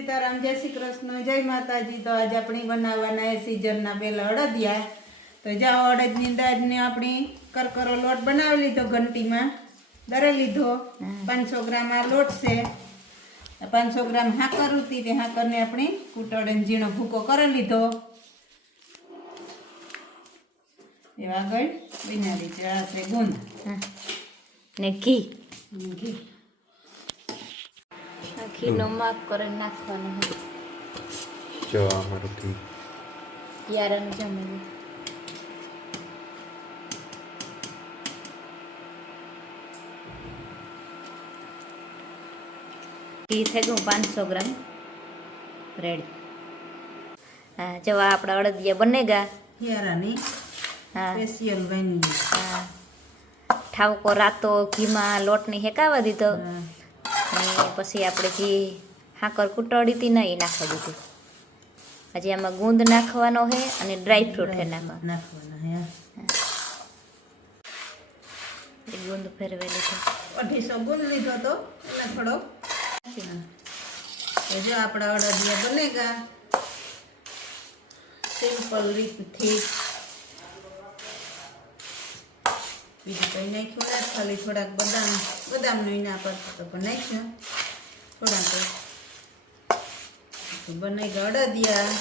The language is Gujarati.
સીતારામ, જય શ્રી કૃષ્ણ, જય માતાજી। તો આજે આપણે બનાવવાના એ સિઝનના પહેલા અડદિયા। તો જાઓ અડદની દાળને આપણે કરકરો લોટ બનાવી લીધો, ઘંટીમાં દરી લીધો। 500 ગ્રામ આ લોટ છે, 500 ગ્રામ હાકર હતી, તે હાકરને આપણે કૂટળીને ઝીણો ભૂકો કરી લીધો। એ આગળ બનાવી છે, આ છે ગુંદ ને ઘી ઘી ઘીનો માપ કરીને નાખવાનો હોય। જો અમારું ઘી યારાનું જમે ઘી થઈ ગયું 500 ગ્રામ રેડી। હા જો આપણા અડદિયા બનેગા યારાની હા સ્પેશિયલ બની। હા ઠાવકો રાતો ઘીમાં લોટની હેકાવા દીધો અને પછી આપણે જે હાકર કૂટળી હતી ને એ નાખી દીધું। હજી આમાં ગુંદ નાખવાનો છે અને ડ્રાય ફ્રૂટ છે નાખવાના। એ ગુંદ ફેરવી લીધો। 250 ગુંદ લીધો તો એટલે થોડો જો આપણા અડદિયા બનેગા સિમ્પલ રીતથી। બીજું કંઈ નાખ્યું ના, ખાલી થોડાક બદામનું ના પડતું તો પણ નાખ્યું થોડાક। બને ગયા અડદિયા।